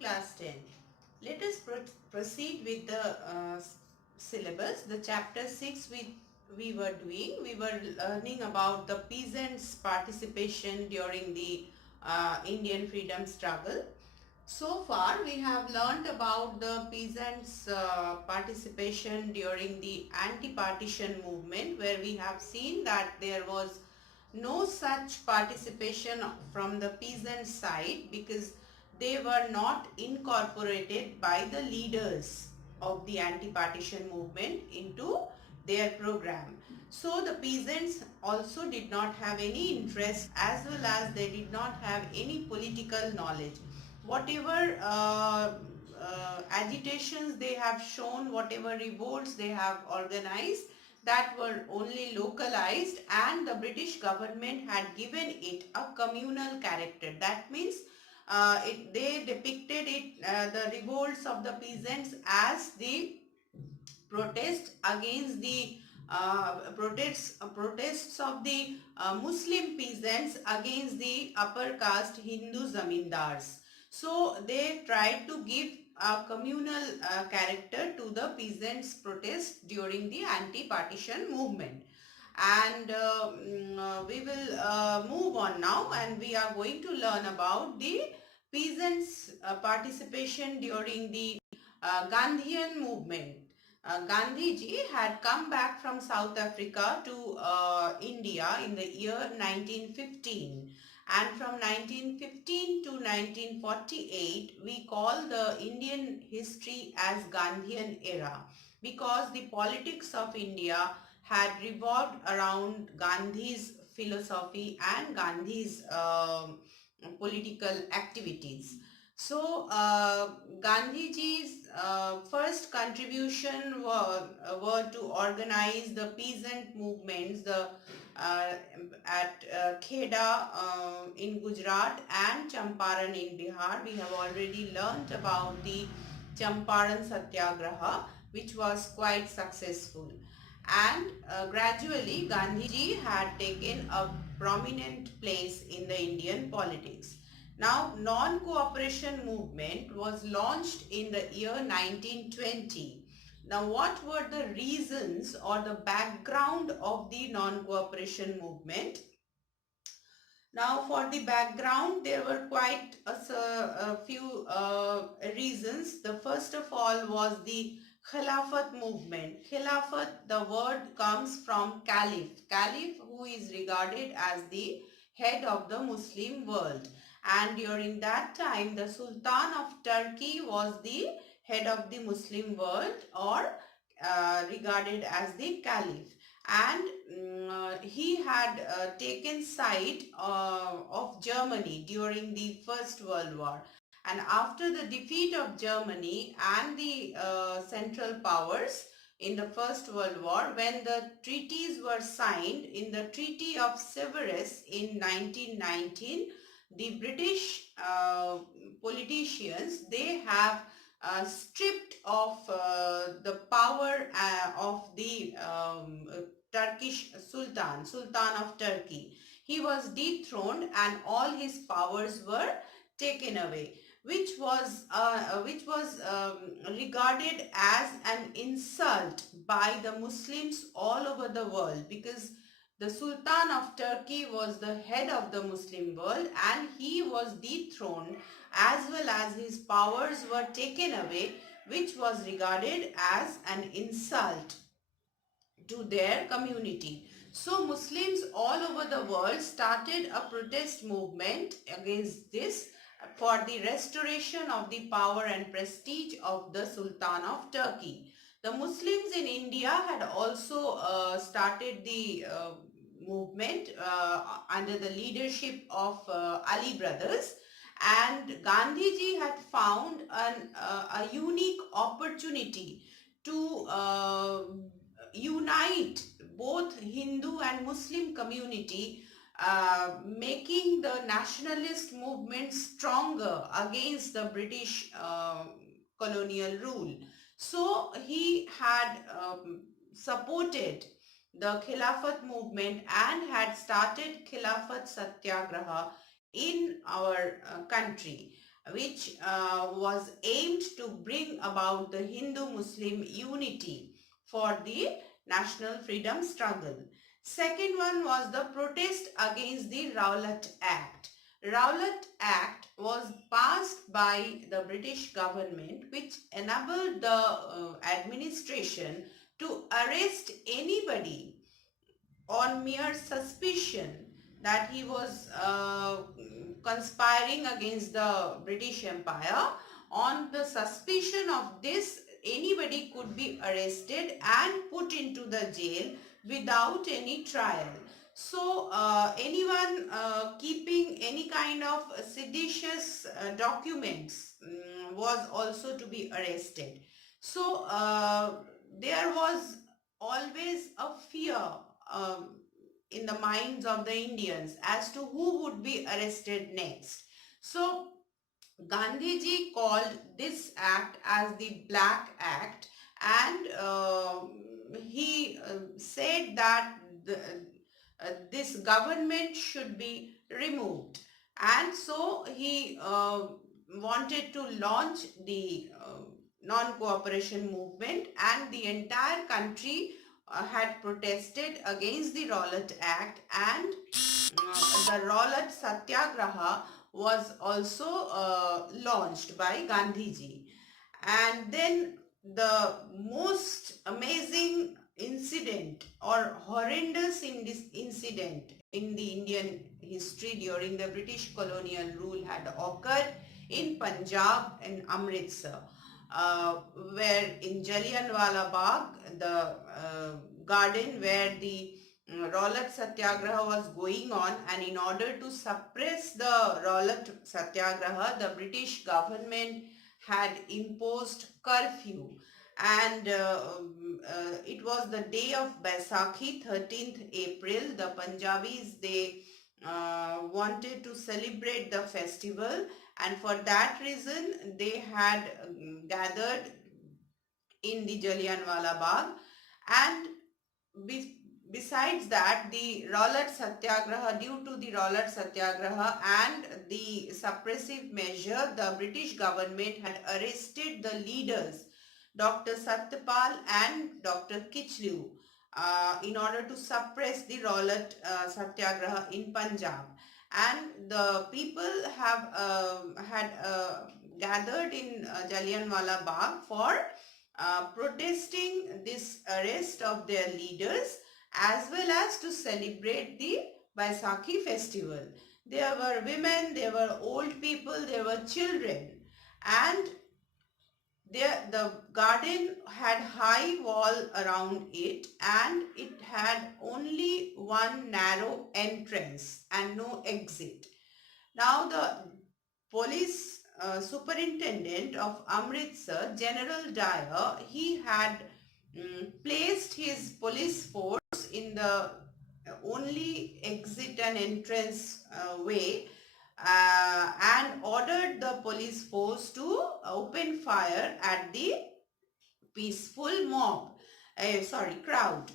class 10. Let us proceed with the syllabus. The chapter 6 we were doing. We were learning about the peasants' participation during the Indian freedom struggle. So far we have learnt about the peasants' participation during the anti-partition movement, where we have seen that there was no such participation from the peasant side because they were not incorporated by the leaders of the anti-partition movement into their program. So the peasants also did not have any interest, as well as they did not have any political knowledge. Whatever agitations they have shown, whatever revolts they have organized, that were only localized, and the British government had given it a communal character. That means they depicted it, the revolts of the peasants, as the protest against the protests of the Muslim peasants against the upper caste Hindu zamindars. So they tried to give a communal character to the peasants' protest during the anti-partition movement. And we will move on now, and we are going to learn about the peasants' participation during the Gandhian movement. Gandhiji had come back from South Africa to India in the year 1915, and from 1915 to 1948 we call the Indian history as Gandhian era, because the politics of India had revolved around Gandhi's philosophy and Gandhi's political activities. So Gandhiji's first contribution were to organize the peasant movements at Kheda in Gujarat and Champaran in Bihar. We have already learnt about the Champaran Satyagraha, which was quite successful. And gradually Gandhiji had taken a prominent place in the Indian politics. Now, non-cooperation movement was launched in the year 1920. Now, what were the reasons or the background of the non-cooperation movement? Now, for the background, there were quite a few reasons. The first of all was the Khalafat movement. Khalafat, the word comes from Caliph. Caliph, who is regarded as the head of the Muslim world. And during that time, the Sultan of Turkey was the head of the Muslim world, or regarded as the Caliph. And he had taken side of Germany during the First World War. And after the defeat of Germany and the Central Powers in the First World War, when the treaties were signed in the Treaty of Severus in 1919, the British politicians, they have stripped of the power of the Turkish Sultan of Turkey. He was dethroned and all his powers were taken away, which was regarded as an insult by the Muslims all over the world, because the Sultan of Turkey was the head of the Muslim world and he was dethroned, as well as his powers were taken away, which was regarded as an insult to their community. So Muslims all over the world started a protest movement against this, for the restoration of the power and prestige of the Sultan of Turkey. The Muslims in India had also started the movement under the leadership of Ali brothers, and Gandhiji had found a unique opportunity to unite both Hindu and Muslim community, making the nationalist movement stronger against the British colonial rule. So he had supported the Khilafat movement and had started Khilafat Satyagraha in our country. which was aimed to bring about the Hindu-Muslim unity for the national freedom struggle. Second one was the protest against the Raulat Act. Raulat Act was passed by the British government, which enabled the administration to arrest anybody on mere suspicion that he was conspiring against the British Empire. On the suspicion of this, anybody could be arrested and put into the jail without any trial. So anyone keeping any kind of seditious documents was also to be arrested. So there was always a fear um, in the minds of the Indians as to who would be arrested next. So Gandhiji called this act as the Black Act, and he said that this government should be removed. And so he wanted to launch the non-cooperation movement, and the entire country had protested against the Raulat Act, and the Raulat Satyagraha was also launched by Gandhiji. And then the most amazing incident or horrendous incident in the Indian history during the British colonial rule had occurred in Punjab and Amritsar, where in Jallianwala Bagh, the garden where the Raulat Satyagraha was going on, and in order to suppress the Raulat Satyagraha, the British government had imposed curfew, and it was the day of Baisakhi, 13th April. The Punjabis, they wanted to celebrate the festival, and for that reason they had gathered in the Jallianwala Bagh. And besides that, the Raulat Satyagraha, due to the Raulat Satyagraha and the suppressive measure, the British government had arrested the leaders, Dr. Satyapal and Dr. Kichlew, in order to suppress the Raulat Satyagraha in Punjab. And the people had gathered in Jallianwala Bagh for protesting this arrest of their leaders, as well as to celebrate the Baisakhi festival. There were women, there were old people, there were children, and the garden had high wall around it, and it had only one narrow entrance and no exit. Now the police superintendent of Amritsar, General Dyer, he had placed his police force in the only exit and entrance way, and ordered the police force to open fire at the peaceful crowd.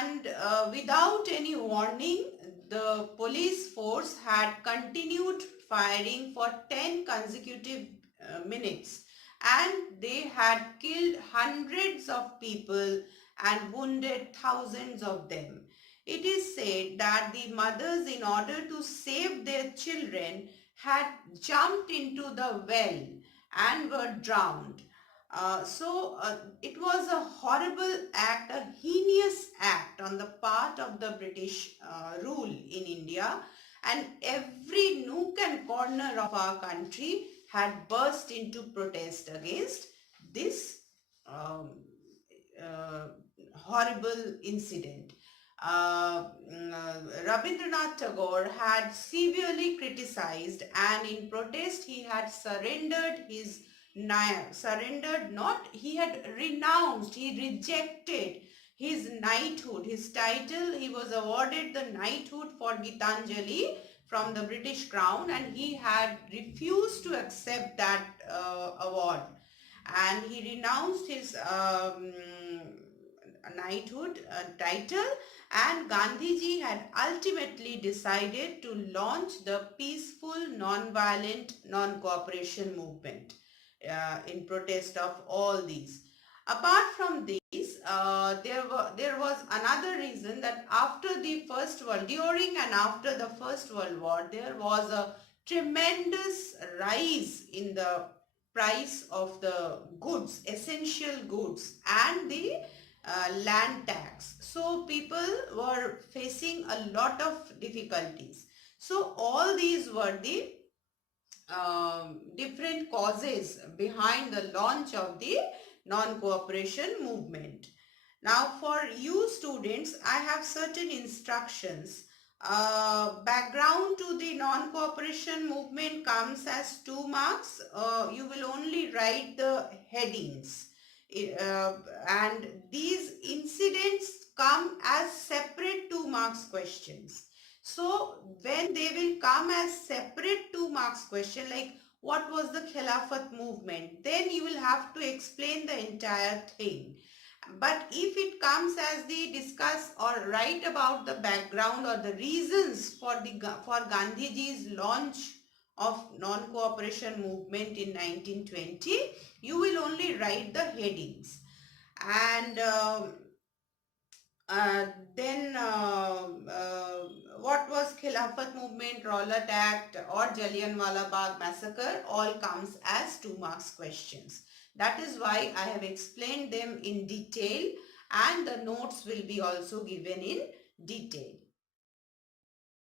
And without any warning, the police force had continued firing for 10 consecutive minutes, and they had killed hundreds of people and wounded thousands of them. It is said that the mothers, in order to save their children, had jumped into the well and were drowned. It was a horrible act, a heinous act on the part of the British rule in India, and every nook and corner of our country had burst into protest against this horrible incident. Rabindranath Tagore had severely criticized, and in protest he had he had renounced, he rejected his knighthood, his title. He was awarded the knighthood for Gitanjali from the British Crown, and he had refused to accept that award, and he renounced his knighthood title, and Gandhiji had ultimately decided to launch the peaceful, non-violent, non-cooperation movement in protest of all these. Apart from these, there was another reason that after the First World, during and after the First World War, there was a tremendous rise in the price of the goods, essential goods, and the land tax. So people were facing a lot of difficulties. So all these were the different causes behind the launch of the non-cooperation movement. Now for you students, I have certain instructions. Background to the non-cooperation movement comes as 2 marks. You will only write the headings. Uh, and these incidents come as separate 2 marks questions. So when they will come as separate 2 marks question, like what was the Khalafat movement, then you will have to explain the entire thing. But if it comes as the discuss or write about the background or the reasons for Gandhiji's launch of non-cooperation movement in 1920, you will only write the headings. And uh, then what was Khilafat movement, Raulat Act or Jallianwala Bagh massacre all comes as 2 marks questions. That is why I have explained them in detail, and the notes will be also given in detail.